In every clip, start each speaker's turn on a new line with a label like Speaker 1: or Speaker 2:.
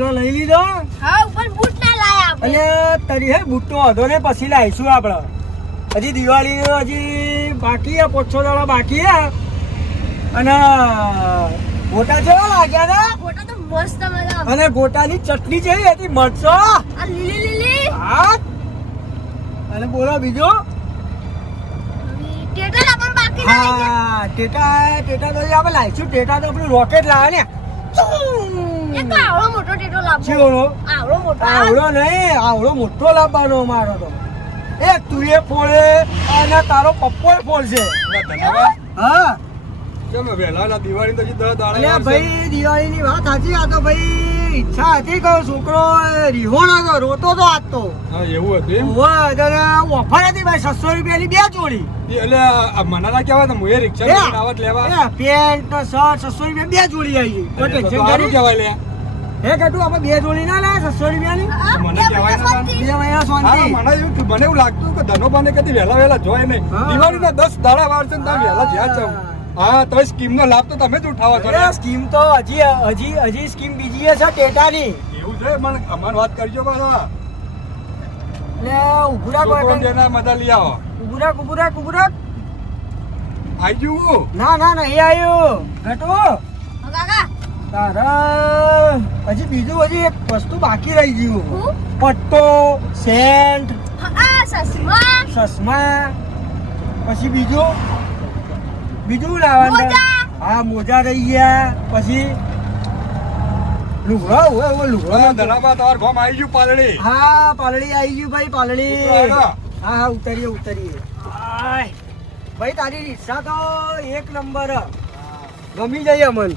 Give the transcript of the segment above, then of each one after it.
Speaker 1: લુગડો લઈ લીધો.
Speaker 2: હા ઉપર બૂટ ના લાયા આપણે.
Speaker 1: અને તરી હે વધો ને પછી લાવીશું આપણે. હજી દિવાળી હજી બાકી હે પોછો દાડા બાકી હે. અને ગોટા જેવા લાગ્યા ને?
Speaker 2: તો મસ્ત
Speaker 1: અને ગોટાની ચટણી જેવી હતી મરચો.
Speaker 2: આ લીલી લીલી.
Speaker 1: હા. અને બોલો બીજો?
Speaker 2: બાકી ગયા.
Speaker 1: હા ટેટા ટેટા તો આપણે લાવીશું ટેટા તો આપણું રોકેટ લાવે ને.
Speaker 2: ટેટો લાવવો
Speaker 1: ચેવડો
Speaker 2: આવડો મોટો
Speaker 1: આવડો નહીં આવડો મોટો લાવવાનો મારો તો. એ તું એ ફોડે અને તારો પપ્પો ફોડશે. હા.
Speaker 3: કેમ વહેલા દિવાળી તો દસ દાડા
Speaker 1: અલ્યા
Speaker 3: વાર છે.
Speaker 1: ભાઈ દિવાળીની વાત સાચી આ તો ભાઈ ઈચ્છા હતી કે છોકરો રિહોણા તો રોતો તો આજ તો.
Speaker 3: એવું હતું
Speaker 1: ઓફર હતી ભાઈ છસો રૂપિયાની બે જોડી.
Speaker 3: એટલે આ મને ના તો હું એ રિક્ષા લેવા.
Speaker 1: પેન્ટ ને શર્ટ છસો રૂપિયા બે જોડી આવી. ગઈ
Speaker 3: કેવાય લે
Speaker 1: હે કટુ આપણે બે જોડી ના લાયા છસો રૂપિયાની?
Speaker 3: મને કહેવાય ના
Speaker 1: બે મહિના શાંતિ
Speaker 3: મને એવું મને એવું લાગતું કે ધનોબાને કદી વહેલા વહેલા જોય નહીં.
Speaker 1: હા.
Speaker 3: દિવાળી ના દસ દાડા વાર છે ને તમે વહેલા જ્યાં છો હા. તો સ્કીમ નો લાભ તો તમે જ ઉઠાવો છો
Speaker 1: અરે સ્કીમ તો હજી હજી હજી સ્કીમ બીજી છે ટેટાની.
Speaker 3: એવું છે? મને અમાર વાત કરજો પાછા.
Speaker 1: લે ઉભુરા કોઈ
Speaker 3: જેના મજા લઈ આવો?
Speaker 1: ઉભુરા ઉભુરા ઉભુરા
Speaker 3: આઈ જવું
Speaker 1: ના ના નહીં આવ્યું ઘટુ તારા હજી બીજું હજી એક વસ્તુ બાકી રહી ગયું. પટ્ટો સેન્ટ
Speaker 2: સસમા.
Speaker 1: ચશ્મા પછી બીજું? બીજું લાવવાનું હા મોજા રહી ગયા. પછી લુગડો હોય હોય લુગડો.
Speaker 3: હા તમાર ગોમ આવી ગયું પાલડી.
Speaker 1: હા પાલડી આવી ગયું ભાઈ પાલડી. હા હા ઉતરીએ ઉતરીએ. ભાઈ તારી રિક્ષા તો એક નંબર. હ. ગમી જઈએ મન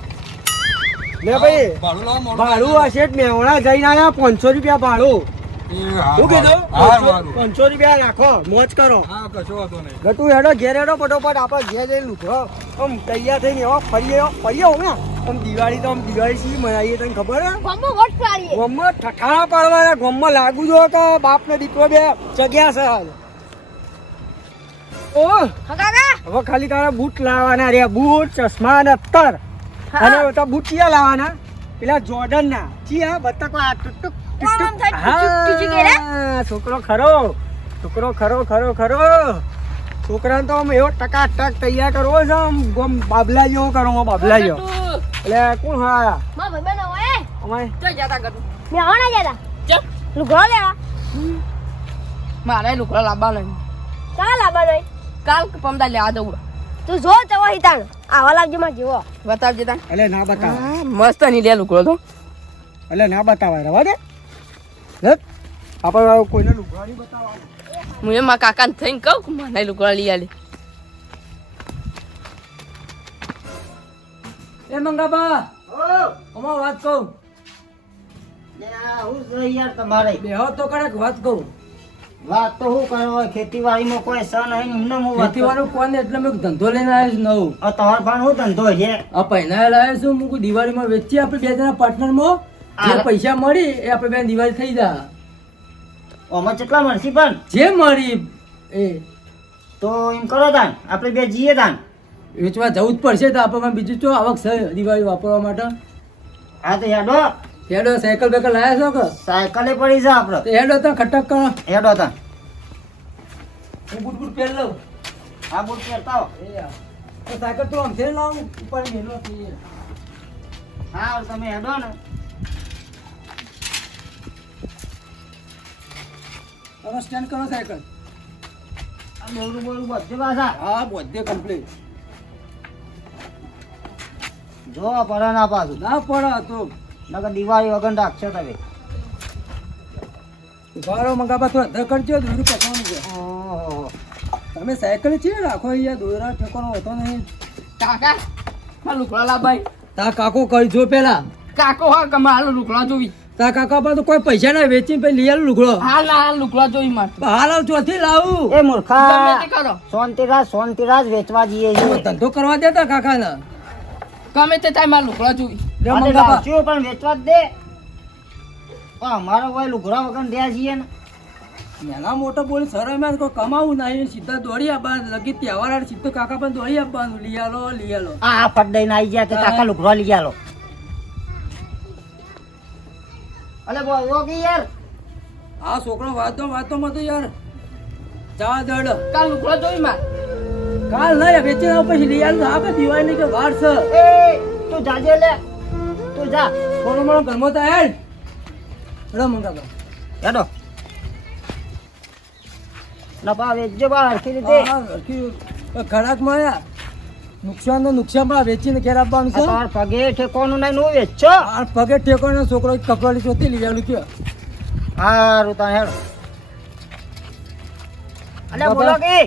Speaker 1: ને ભાઈ
Speaker 3: ભાડું લાવો મોડું
Speaker 1: ભાડું હશે મેવણા જઈને આયા પાંચસો રૂપિયા ભાડું.
Speaker 3: એ હા,
Speaker 1: શું કીધું પાંચસો- રૂપિયા રાખો મોજ કરો.
Speaker 3: હા કશો વાંધો નહીં.
Speaker 1: ગટુ હેડો ઘેર હેડો ફટોફટ આપણે ઘેર જઈને લુગડો આમ તૈયાર થઈને એવા ફરીએ ફરીએ હો આમ દિવાળી તો આમ દિવાળી સી મનાવીએ તને ખબર હે
Speaker 2: ગમો વટ પાડીએ.
Speaker 1: ગોમમાં ઠઠાણા પાડવાના ગોમમાં લાગુ જો કે બાપ ને દીકરો બે જગ્યા છે હાલ. ઓ
Speaker 2: હા, કાકા
Speaker 1: હવે ખાલી તારા બૂટ લાવવાના રે બૂટ ચશ્મા ને અત્તર. અને તો બૂટ ચિયા લાવવાના. પેલા જોર્ડન ના ચિયા બતક આ ટુક ટુક? હા, છોકરો ખરો. છોકરો ખરો ખરો ખરો. છોકરાને તો આમ એવો ટકા ટક તૈયાર કરવો છે આમ ગોમ બાબલા જેવો કરવો બાબલા જેવો. એટલે કોણ હા
Speaker 2: માં ભાઈબંધ હોય
Speaker 1: અમાય
Speaker 2: મેં જાતા જતા લુગડો લેવા
Speaker 4: મારે લુકડો લાવવા નહીં
Speaker 2: ચાલ લાવવા દઈ
Speaker 4: કાલ પમદા લેવા દઉં.
Speaker 2: તું જો ચવા હિતાણ આવા લાગજો માં જેવો.
Speaker 4: બતાવજે તાણ
Speaker 1: એટલે ના બતાવ.
Speaker 4: મસ્તની લે લુકડો તો.
Speaker 1: એટલે ના બતાવાય રવા દે. આપણે કોઈને લુગડા નહીં બતાવવાનું
Speaker 4: હું એમાં કાકાને થઈને કહું કે મને લુકડો લઈ આલે.
Speaker 5: એ મંગાબા. ઓમાં વાત કહું.
Speaker 6: હું યાર તમારે.
Speaker 5: બેહો તો કડક વાત કહું.
Speaker 6: વાત તો શું કરો? ખેતીવાડીમાં કોઈ સન નહીં એમને હું
Speaker 5: ખેતીવાડી કોને એટલે મેં ધંધો લઈને આવ્યો છું નવું.
Speaker 6: આ તમારા પણ શું ધંધો છે?
Speaker 5: આ પૈના લાવ્યો છું હું દિવાળીમાં વેચી આપણે બે જણા પાર્ટનરમાં જે પૈસા મળી એ આપણે બે દિવાળી થઈ જા
Speaker 6: આમાં કેટલા મળશે પણ?
Speaker 5: જે મળી એ.
Speaker 6: તો એમ કરો તાન આપણે બે જઈએ તાન.
Speaker 5: વેચવા જવું જ પડશે તો આપણે બીજું ચો આવક છે દિવાળી વાપરવા માટે?
Speaker 6: હા તો હેડો
Speaker 5: હેડો સાયકલ બેકલ લાવ્યા છો કે?
Speaker 6: એ પડી છે આપણે.
Speaker 5: તો હેડો તો ખટક કરો.
Speaker 6: હેડો તો.
Speaker 5: હું બુટ બુટ પહેર લઉં.
Speaker 6: આ બુટ પહેરતા હો.
Speaker 5: એ તો સાયકલ તો આમ છે લાવું ઉપર મેલો છે
Speaker 6: હા તમે હેડો ને.
Speaker 5: તમે સ્ટેન્ડ કરો સાયકલ.
Speaker 6: આ મોરું મોરું બધે પાછા.
Speaker 5: હા બધે કમ્પ્લીટ
Speaker 6: જો પડે ના પાછું.
Speaker 5: ના પડે તો.
Speaker 6: નકર દિવાળી વગર રાખશે તમે.
Speaker 5: ઉભારો મંગાવા તો અધર કરજો દોરું પકવાનું છે.
Speaker 6: ઓહો.
Speaker 5: તમે સાયકલ છે રાખો અહીંયા દોરા ઠેકોનો હોતો નહીં.
Speaker 4: કાકા લુકડા લાવવાય
Speaker 5: તા કાકો કરજો પેલા.
Speaker 4: કાકો હા કમાલ લુકડા જોવી.
Speaker 5: તા કાકા પર તો કોઈ પૈસા ના વેચી પછી લઈ આલું લુગડો.
Speaker 4: હાલ હાલ લુકડા જોઈ માર
Speaker 5: હાલ હાલ ચોથી લાવું.
Speaker 6: એ મૂર્ખા શાંતિરાજ શાંતિરાજ વેચવા જઈએ છીએ.
Speaker 5: ધંધો કરવા દેતા કાકા ને
Speaker 4: ગમે તે થાય મારા લુકડા મંગા
Speaker 6: બા. લાવશું પણ વેચવા જ દે. પણ અમારો કોઈ લુગડા વગર દે છીએ ને.
Speaker 5: નાના મોટો બોલ સર કોઈ કમાવું નહીં સીધા દોડી આપવાનું લગી તહેવાર હારે સીધો કાકા પણ દોડી આપવાનું. લઈ આલો લઈ આલો.
Speaker 6: આ ફટ દઈને આવી ગયા કે કાકા લુગડા લઈ આલો. અલે ઓ કે યાર?
Speaker 5: આ છોકરો વાતો વાતોમાં તો યાર જા દડ.
Speaker 4: કાલ લુખડા જોઈ માર.
Speaker 5: કાલ ના વેચી ના પછી લઈ આવ આપણે દિવાળી કે વાર છે.
Speaker 6: એ તું જાજે લે. તું જા.
Speaker 5: થોડો મોડો ઘરમાં તો હેડ રમ મંગા
Speaker 6: હેડો. ના પા વેચજો બા હરખી રીતે.
Speaker 5: ખરાકમાં આયા. નુકસાનનું નુકસાન પણ વેચીને ઘેર આપવાનું છે.
Speaker 6: તાર પગે ઠેકોનું નહીં નું વેચો
Speaker 5: આ પગે ટેકોનો છોકરો કપડાની જોતી લઈ આવ્યું કે
Speaker 6: હારું તા હેડ. અલે બોલો કે.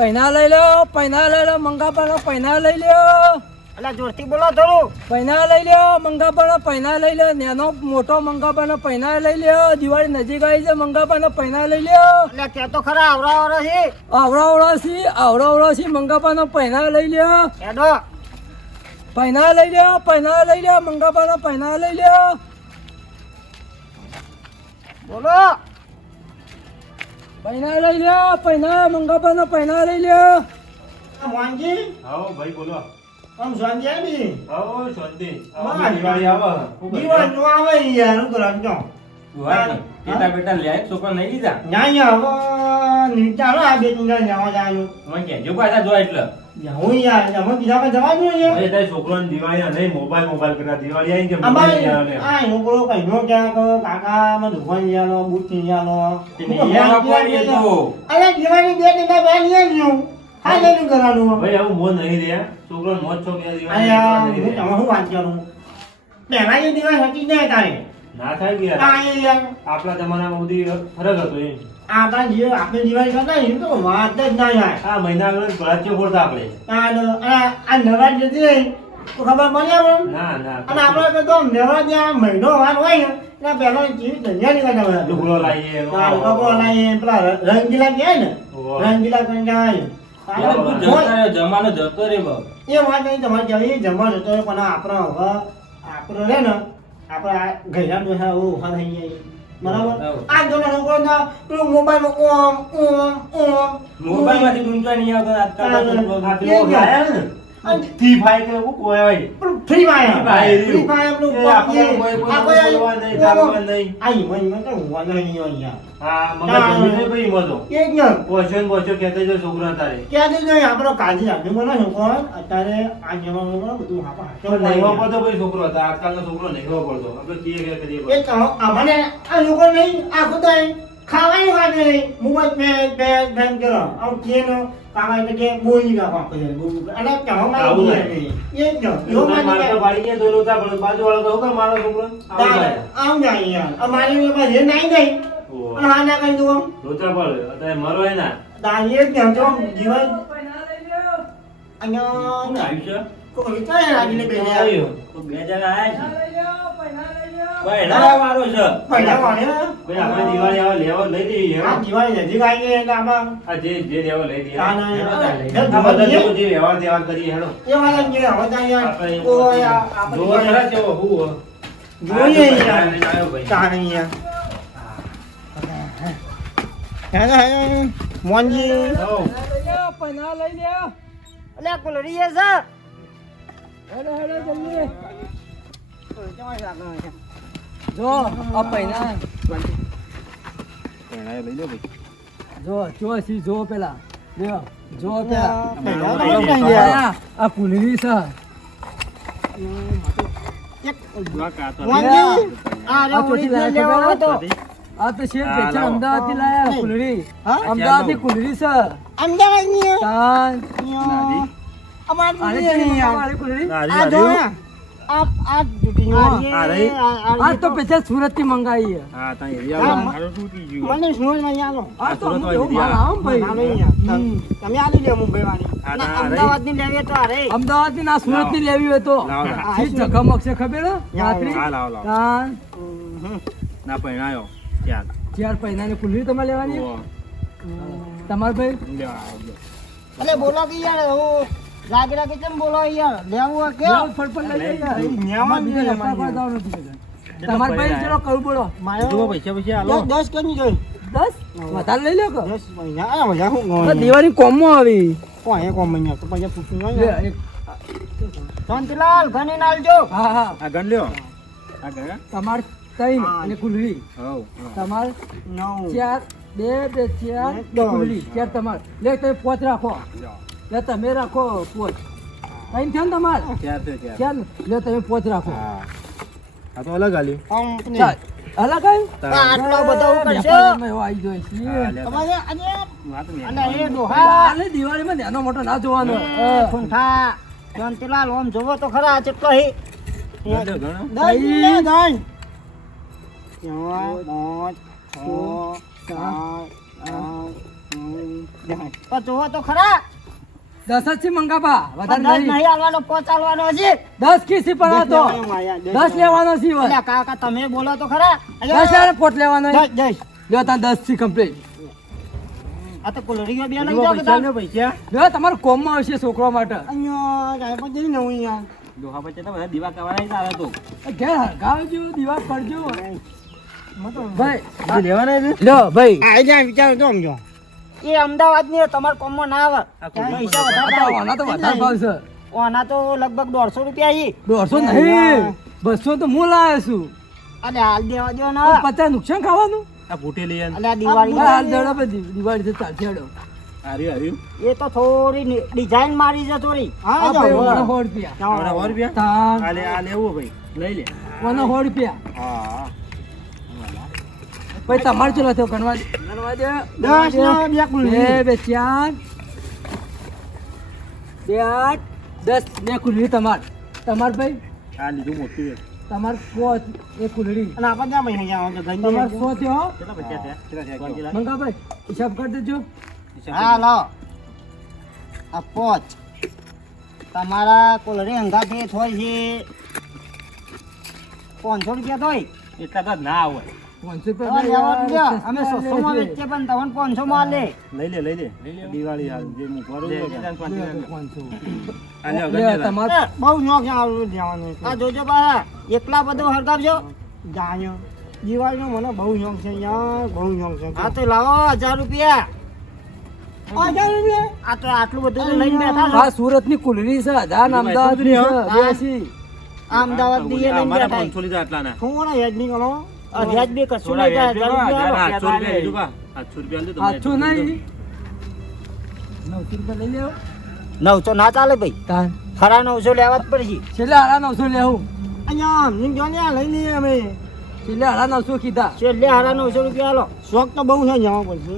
Speaker 5: પૈના લઈ લ્યો પૈના લઈ લ્યો મંગાપાનો પૈના લઈ લ્યો
Speaker 6: અલે જોરથી બોલો થોડું
Speaker 5: પૈના લઈ લ્યો મંગાપાનો પૈના લઈ લ્યો નેનો મોટો મંગાપાનો પૈના લઈ લ્યો દિવાળી નજીક આવી છે મંગાપાનો પૈના લઈ લ્યો
Speaker 6: એટલે કે તો ખરા આવરા આવરા છે
Speaker 5: આવરા આવરા છે આવરા આવરા છે મંગા મંગાપાનો પૈના લઈ લ્યો
Speaker 6: એડો
Speaker 5: પૈના લઈ લ્યો પૈના લઈ લ્યો મંગાપાનો પૈના લઈ લ્યો
Speaker 6: બોલો
Speaker 5: પૈના લઈ લ્યો પૈના મંગાપાનો પૈના લઈ લ્યો
Speaker 6: મોહનજી
Speaker 7: આવો ભાઈ બોલો.
Speaker 6: આમ શાંતિ આવી?
Speaker 7: આવો શાંતિ. આવો. દિવાળી આવે. શું
Speaker 6: નો આવે યાર હું કરું જો.
Speaker 7: બેટા બેટા લે આય, છોકરા નહીં લીધા?
Speaker 6: ન્યા હવે નીચાલો આ બે જણા જવા જાય
Speaker 7: મને કહેજો પાછા જો એટલે.
Speaker 6: હું યાર અમે બીજા પાસે જવાનું છે
Speaker 7: અરે તારી છોકરાને દિવાળી નહીં મોબાઈલ મોબાઈલ કરતા દિવાળી આવી કે
Speaker 6: અમારે. આ છોકરો કઈ નો ક્યાં કાકા મને દુકાન જવાનો બુટથી જવાનો
Speaker 7: નહીં આપવાની
Speaker 6: અરે દિવાળી બે બે લઈ ગયું હા લઈને કરવાનું
Speaker 7: ભાઈ આવું મોં નહીં રહ્યા છોકરાને મોજ છો કે દિવાળી
Speaker 6: હું. તમે શું વાત પહેલા એ દિવસ હતી ને તારે.
Speaker 7: ના થાય
Speaker 6: ગયા એ
Speaker 7: આપણા જમાનામાં બધી ફરક હતો એમ.
Speaker 6: આપણા જે આપણે દિવાળી કરતા તો વાત જ ના યાર
Speaker 7: આ મહિના આગળ ભરાચ્યો ફોડતા આપણે?
Speaker 6: આ આ જતી રહી તો ખબર પડી?
Speaker 7: ના ના
Speaker 6: અને આપણે તો નવરાજ ત્યાં મહિનો વાર હોય ને એટલે પહેલા જેવી ધંધા નહીં કરતા
Speaker 7: લુગડો લાવીએ
Speaker 6: કપડો લાવીએ, પેલા ર- રંગીલા કહેવાય ને રંગીલા
Speaker 7: જતો રહ્યો, જમાનો જતો રે
Speaker 6: એ વાત નહીં તમારે જવી જમવા જતો હોય પણ આપણો હવે આપણો રહે ને આપણે ઘરના એવું ઊભા થઈ જાય બરાબર. આ જોના છોકરાના પેલું મોબાઈલમાં ઓમ ઓમ ઓમ.
Speaker 7: મોબાઈલમાંથી ડૂંચા નહીં આવતો આજકાલ આ. ફ્રી ફાયર કે એવું કોઈ હોય.
Speaker 6: ફ્રી ફાયર
Speaker 7: ફ્રી ફાયરનું આપણે
Speaker 6: એ-
Speaker 7: કોઈ- કોઈ
Speaker 6: આ
Speaker 7: બોલવા નહીં, ચાલવા નહીં.
Speaker 6: આ ઈમાં ઈમાં તો નહીં
Speaker 7: હા, મગજ જમી ભાઈ એમાં
Speaker 6: એ જ ને.
Speaker 7: પોચો ને પોચો જો છોકરા તારે.
Speaker 6: ક્યાં જઈ આપણો કાજી રાખજો બોલો છોકરો અત્યારે આ જમાનામાં બધું આપા
Speaker 7: પણ પડતો ભાઈ છોકરો હતા. આજકાલનો છોકરો નહીવા પડતો. આપણે કે કરીએ
Speaker 6: એ કહો આ લોકો નહીં. તો ખાવાનું ખાતે નહીં મોબાઈલ પે પે પેન કરો. આમ કેનો કાકા એટલે કે બોલી ના દિવસ. બોલી. અને કહો મારે. નહીં. એ જો
Speaker 7: જો
Speaker 6: મારે
Speaker 7: મારતા દોલો તા પણ બાજુ વાળો કહો કે મારો છોકરો.
Speaker 6: આમ જાય યાર અમારે પાસે નાઈ નહીં
Speaker 7: ઓહો.
Speaker 6: અને ના કઈ દો
Speaker 7: લોચા પડે. અત્યારે મરો એના.
Speaker 6: દાદી એ કે જો જીવન અહીંયા
Speaker 7: આવ્યું છે?
Speaker 6: કોઈ વિચાર રાખીને
Speaker 7: શું આવ્યો આવ્યું? બે જણા આયા છે. ભાઈ, ના મારો છે.
Speaker 6: વાળે
Speaker 7: ભાઈ, આપણે દિવાળી આવે લેવા લઈ લઈએ
Speaker 6: આ
Speaker 7: હેડો.
Speaker 6: દિવાળી નજીક આવી ગઈ એટલે આમાં
Speaker 7: આ જે જે લેવા લઈ લઈએ
Speaker 6: ના, ના,
Speaker 7: બધા લોકો જે વ્યવહાર તહેવાર કરીએ હેડો.
Speaker 6: એ વાળા હવે
Speaker 7: આપણે કેવો હું
Speaker 6: જોઈએ યાર.
Speaker 7: આવ્યો
Speaker 6: અહીંયા. Hello hello Monji.
Speaker 5: લઈ લ્યો.
Speaker 6: અલે કુલરી છે? સર
Speaker 5: હેડો હેડો જલ્દી જો આ પૈના જો જો સી જો પેલા. લ્યો જો પેલા. આ કુલરી છે.
Speaker 6: આ
Speaker 5: તો શેર પેચા અમદાવાદથી લાયા કુલરી
Speaker 6: હા?
Speaker 5: અમદાવાદથી કુલરી છે અમદાવાદની
Speaker 6: અમારી
Speaker 5: કુલરી
Speaker 6: આ જો આ આ જુટી
Speaker 7: આ રહી?
Speaker 5: આ તો પેચા સુરતથી મંગાવી છે
Speaker 7: હા, ત્યાં
Speaker 6: હા,
Speaker 7: એરિયા મારું તૂટી ગયું.
Speaker 6: મને સુરતમાં આલો
Speaker 5: આ તો હું
Speaker 6: ના લઈ
Speaker 5: ભાઈ.
Speaker 6: તમે આલી લે મુંબઈ વાળી અમદાવાદની લેવી તો અરે
Speaker 5: અમદાવાદની ના સુરતની લેવી હોય તો. શી જખમ છે ખબર હે? રાત્રી
Speaker 7: હા, લાવો, લાવો. ના પરણાયો. ચાલ.
Speaker 5: ચાર પૈના ની કુલરી તમારે લેવાની. તમારે ભાઈ
Speaker 7: લ્યો,
Speaker 6: બોલો કે યાર હું રાગે કે કેમ બોલો યાર લેવું કે?
Speaker 5: ફળફળ લઈ લે યાર.
Speaker 6: ન્યામાં
Speaker 5: બીજા
Speaker 6: બીજા
Speaker 5: લફડા
Speaker 6: લેવાની.
Speaker 5: નથી તમારે ભાઈ ચલો કરું બોલો.
Speaker 6: મારો
Speaker 7: પૈસા પૈસા
Speaker 6: દસ દસ કની જોઈ
Speaker 5: 10 વધારે લઈ લો કે?
Speaker 6: 10 મહિના. આ મજા હું
Speaker 5: આ દિવાળી કોમમાં આવી.
Speaker 6: કો એ કોમ મહિના? તો પછી
Speaker 5: પૂછું
Speaker 6: નહીં.
Speaker 5: એક-
Speaker 6: શાંતિલાલ ઘણી નાલજો
Speaker 5: હા હા.
Speaker 7: આ ગણ લ્યો. આ ગણ
Speaker 5: તમારે ત્રણ અને કુલરી
Speaker 7: હવ
Speaker 5: તમાર
Speaker 8: નવ.
Speaker 5: ચાર બે બે ચાર કુલરી ચાર તમાર. લે તમે પોચ રાખો. લે તમે રાખો પોચ. ત્રણ થયો ને તમારે
Speaker 7: ક્યાં
Speaker 5: લે તમે પોચ રાખો.
Speaker 7: હા. આ તો અલગ
Speaker 5: હાલી. અલગ
Speaker 8: આટલો બધો હું
Speaker 5: આવી જાય છે
Speaker 8: તમારે આજે
Speaker 7: વાત નહીં.
Speaker 8: અને એ ડોહા.
Speaker 5: આલે દિવાળીમાં નાનો મોટો ના જોવાનો.
Speaker 8: ખૂંઠા શાંતિલાલ ઓમ જોવો તો ખરા આ કેટલો હી દસ. પણ જોવો તો ખરા.
Speaker 5: દસ જ છે મંગાપા વધારે નહીં.
Speaker 8: નહીં હાલવાનો પાંચ હાલવાનો હજી.
Speaker 5: દસ કીસી પણ હતો. દસ લેવાનો છે ઈવન.
Speaker 8: કાકા તમે બોલો તો ખરા.
Speaker 5: દસ યાર પોટ લેવાનો.
Speaker 8: જય જય.
Speaker 5: લ્યો તાર દસથી કમ્પ્લીટ
Speaker 8: આ તો કુલરીઓ બે લઈ જાઓ બધા.
Speaker 7: પૈસા.
Speaker 5: લ્યો તમારે કોમમાં આવશે છોકરો માટે.
Speaker 8: અહીંયા જાય પછી નવું યાર
Speaker 7: દોહા પછી તો બધા દીવા કરવાના જ આવે તો.
Speaker 5: ઘેર હરગાવજો દિવાસ કરજો. ભાઈ
Speaker 7: લેવાના છે?
Speaker 5: લ્યો ભાઈ.
Speaker 8: આ જાય વિચાર તો સમજો એ અમદાવાદની તમારે કોમમાં ના આવે. પૈસા વધારે
Speaker 5: તો વધારે ભાવ છે.
Speaker 8: ઓના તો લગભગ દોઢસો રૂપિયા ઈ
Speaker 5: દોઢસો નહીં. બસો તો હું લાવ્યો છું.
Speaker 8: અને હાલ દેવા દો ને.
Speaker 5: પચાસ નુકસાન ખાવાનું?
Speaker 7: આ ફૂટી લઈ
Speaker 8: અને દિવાળી
Speaker 5: હાલ દેડો બધી દિવાળી તો ચાલશે
Speaker 8: એ તો થોડી ડિઝાઇન મારી છે થોડી. હા જો.
Speaker 5: રૂપિયા.
Speaker 7: રૂપિયા? આ લે આ લેવું ભાઈ. લઈ લે.
Speaker 5: રૂપિયા.
Speaker 7: હા.
Speaker 5: ભાઈ તમારે ચલો થયો ગણવા ગણવા દે
Speaker 8: દસ બે
Speaker 5: ચાર. બે આઠ. દસ બે કુલરી તમાર. તમાર ભાઈ?
Speaker 7: આ લીધું મોટી છે
Speaker 5: તમાર એ કુલરી
Speaker 8: અને આપણે ક્યાં છો? ગંજી
Speaker 5: તમાર સો થયો
Speaker 7: કેટલા પૈસા થયા? કેટલા થયા? કયો?
Speaker 5: મંગા ભાઈ હિસાબ કરી દેજો.
Speaker 8: હા લાવો. આ પોચ. તમારા કોલરી હંગાથી થોય છે પાંચસો રૂપિયા થોય
Speaker 7: એટલા તો ના આવે
Speaker 5: પાંચસો. રૂપિયા
Speaker 8: અમે સસ્તો માં વેચીએ પણ તમને પાંચસો માં લે
Speaker 7: લઈ લે. લઈ લે. દિવાળી હાલ જે ને.
Speaker 5: પાંચસો
Speaker 8: બહુ આવડું જવાનું આ જોજો એકલા બધું જાણ્યો. દિવાળીનો મને બહુ શોખ છે યાર બહુ શોખ છે. હા તો લાવો હજાર રૂપિયા. હજાર રૂપિયા? આ તો આટલું બધું લઈને બેઠા
Speaker 5: સુરતની કુલરી છે હજાર
Speaker 7: અમદાવાદની અમદાવાદની.
Speaker 8: થોડા યાદ નહીં કરો. વ્યાજ બી કશું નહીં થાય હજાર રૂપિયા
Speaker 7: આઠસો રૂપિયા આઠસો રૂપિયા લીધું
Speaker 5: આઠસો
Speaker 7: તમે.
Speaker 5: નહીં? નવસો રૂપિયા લઈ લેવો.
Speaker 8: નવસો ના ચાલે ભાઈ. ખરા નવસો લેવા જ પડશે.
Speaker 5: છેલ્લે હારા નવસો લેવું.
Speaker 8: અહીંયા અમને જો ને આ લઈ લઈએ અમે.
Speaker 5: છેલ્લે હારા નવસો કીધા.
Speaker 8: છેલ્લે હારા નવસો રૂપિયા શોખ તો બહુ છે જવા પડશે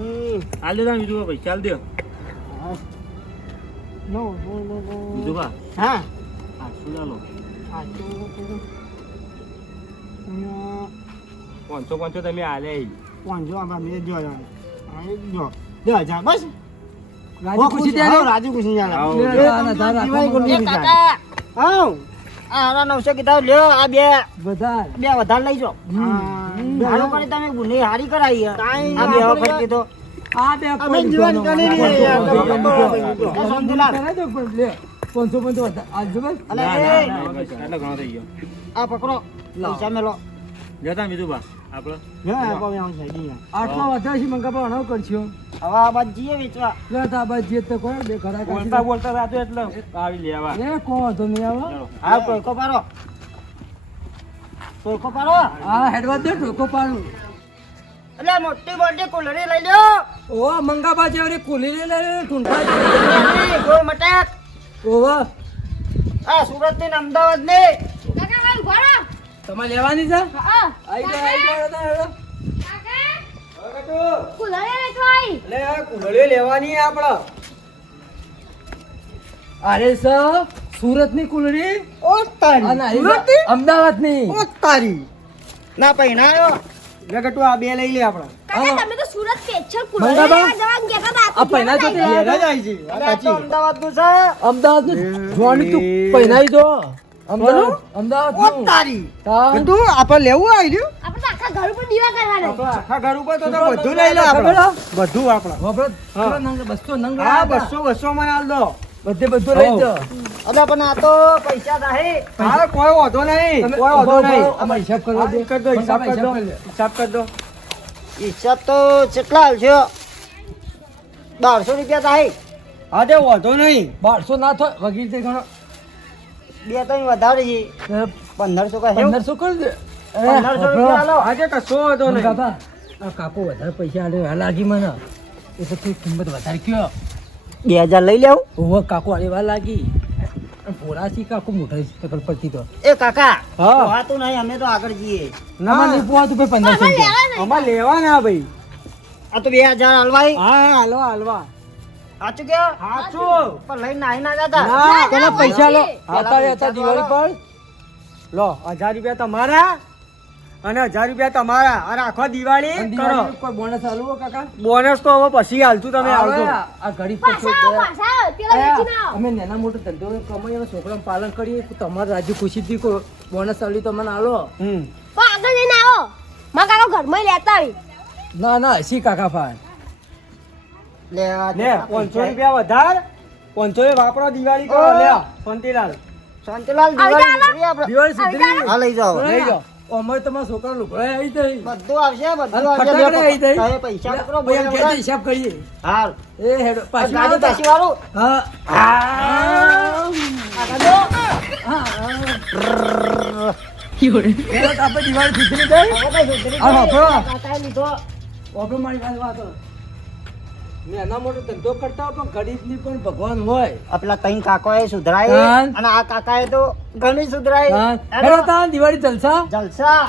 Speaker 7: હાલ દે બીજું ભાઈ ચાલ દે. બીજું બા.
Speaker 8: હા.
Speaker 7: આઠસો ચાલો
Speaker 8: આટલું બધું. અહીંયા
Speaker 7: પાંચસો પાંચસો તમે હાલે
Speaker 8: પાંચસો આમાં બે જો જો બે હજાર બસ.
Speaker 5: રાજુ ખુશી
Speaker 8: હા,
Speaker 5: ત્યારે?
Speaker 8: રાજુ ખુશી યાર.
Speaker 7: આવો.
Speaker 8: એ
Speaker 5: લે,
Speaker 8: તમને
Speaker 5: ના, ના,
Speaker 8: દિવાળી
Speaker 5: ના,
Speaker 8: કોની
Speaker 5: ના,
Speaker 8: દીધા? હાઉ. આ હારા નવસો કીધા લ્યો આ બે.
Speaker 5: બધા
Speaker 8: બે વધારે લઈ જાઓ બે હારો કરી તમે ગુને હારી કરાવી આ બે વખત કીધો.
Speaker 5: આ બે
Speaker 8: અમે જીવન કરી લઈએ યાર.
Speaker 5: કરાઈ પાંચસો પાંચસો આજુ બસ.
Speaker 8: અલે આ પકડો. પૈસા મેલો
Speaker 7: લેતા બીજું બા. આપણે?
Speaker 8: જો આ આમ છે જી.
Speaker 5: આટલો વધારે છે મંગા પણ અણાવ કરશો
Speaker 8: હવે આ બાદ જઈએ વેચવા.
Speaker 5: લે તો આ બાજુ જે તો કોઈ બે ઘરા
Speaker 7: બોલતા બોલતા રાતો એટલે આવી લેવા
Speaker 5: એ કોણ તો નહીં આવે?
Speaker 7: ચલો.
Speaker 8: હા ટોયકો પાડો. ટોયકો પાડો.
Speaker 5: હેડવા દે ટોકો પાડું.
Speaker 8: એટલે મોટી મોટી કુલરી લઈ લ્યો.
Speaker 5: ઓ મંગા બાજુ કુલરી લઈ લે લે ઠુંઠા
Speaker 8: કોઈ મટેક.
Speaker 5: ઓવા.
Speaker 8: આ સુરતથી અમદાવાદની
Speaker 2: કાકા ભાઈ ઘોડો
Speaker 5: તમારે લેવાની છે? આઈ આઈ હેડો,
Speaker 1: લેવાની આપડે.
Speaker 5: અરે સર સુરતની
Speaker 8: અમદાવાદની તારી
Speaker 1: તું આ બે લઈ લે આપડે.
Speaker 2: તમે તો સુરત જવાનું
Speaker 5: આ પહેલા તો
Speaker 1: છે.
Speaker 8: અમદાવાદનું છે.
Speaker 5: અમદાવાદનું જોવાની તું પહેરાઈ દો. અમદાવાદ અમદાવાદ
Speaker 8: ઓ
Speaker 5: નું.
Speaker 8: તારી.
Speaker 5: તાન.
Speaker 8: તું આપણે લેવું આવ્યું
Speaker 2: આપણે તો આખા ઘર ઉપર દીવા કરવાના
Speaker 1: તો આખા ઘર ઉપર તો તો બધું? બધું
Speaker 5: લઈ. જાઓ.
Speaker 8: પણ આ તો પૈસા થાય
Speaker 1: હા કોઈ વાંધો નહીં. કોઈ વાંધો નહીં.
Speaker 5: રહો, હિસાબ કરો દે.
Speaker 1: હા, દો હિસાબ કરી દો. હિસાબ કરી દો.
Speaker 8: હિસાબ તો કેટલા આવશે. બારસો રૂપિયા થાય
Speaker 1: હા તે વાંધો નહીં.
Speaker 5: બારસો ના થાય. વગીર તે ઘણો
Speaker 8: બે ત્રણ વધારે છે. પંદરસો કહે
Speaker 5: પંદરસો કરી દે.
Speaker 8: પંદરસો રૂપિયા આલો.
Speaker 1: આજે કશો હતો નહીં.
Speaker 5: કાકા આ કાકો વધારે પૈસા આલે લાગી મને. એ તો કિંમત વધારે કયો.
Speaker 8: બે હજાર લઈ લેવું.
Speaker 5: ઓહો કાકો આલે લાગી. ભોળાથી કાકો મોટા તકલ પરથી તો.
Speaker 8: એ કાકા
Speaker 1: હા.
Speaker 8: પોહાતું નહીં અમે તો આગળ જઈએ
Speaker 5: ના નહીં પોવાતું ભાઈ પંદરસો રૂપિયા.
Speaker 1: અમારે લેવાના ભાઈ.
Speaker 8: આ તો બે હજાર હલવાઈ.
Speaker 1: હા હાલવા હાલવા.
Speaker 8: સાચું કે?
Speaker 1: સાચું.
Speaker 8: પણ લઈને નાહી ના જતા.
Speaker 1: ના પેલા પૈસા લો. હતા હતા દિવાળી પર. લો હજાર રૂપિયા તમારા અને હજાર રૂપિયા તમારા. અરે આખો દિવાળી કરો.
Speaker 5: કોઈ બોનસ આલું કાકા?
Speaker 1: બોનસ તો હવે પછી હાલતું તમે
Speaker 5: આવે
Speaker 1: આવજો.
Speaker 5: આ ઘડી. અમે નાના મોટો ધંધો કમાઈ અને છોકરાનું પાલન કરીએ તો તમારે રાજ્ય ખુશીથી બોનસ આલી તો મને આલો.
Speaker 1: હમ.
Speaker 2: પણ લઈને આવો. મા કાકા ઘરમાં લેતા આવી
Speaker 5: ના ના હસી કાકા ભાઈ.
Speaker 8: લે
Speaker 1: પાંચસો રૂપિયા વધાર. પાંચસો વાપરો દિવાળી કરો. લે શાંતિલાલ.
Speaker 8: શાંતિલાલ દિવાળી.
Speaker 5: દિવાળી સુધરી
Speaker 8: હા લઈ જાઓ.
Speaker 1: લઈ જાઓ.
Speaker 5: અમારે તમારા છોકરા લુગડા આવી જાય.
Speaker 8: બધું આવશે બધું આવશે.
Speaker 5: આવી જાય.
Speaker 8: પૈસા પકડો
Speaker 5: ભાઈ
Speaker 8: બધા.
Speaker 5: હિસાબ કરીએ.
Speaker 8: હાલ.
Speaker 5: એ હેડો પાછું
Speaker 8: ગાડી
Speaker 5: આવતા.
Speaker 8: વાળું.
Speaker 5: હા. હેડો તો આપણે દિવાળી સુધરી ગઈ
Speaker 8: હવે સુધરી
Speaker 5: હા, વાપરો. વાપરો મારી વાત વાતો. નાના મોટો ધંધો કરતા હોય પણ ગરીબની પણ ભગવાન હોય.
Speaker 8: આ પેલા ત્રણ એ સુધરાય અને આ કાકાએ તો ઘણી સુધરાય.
Speaker 5: દિવાળી જલસા?
Speaker 8: જલસા.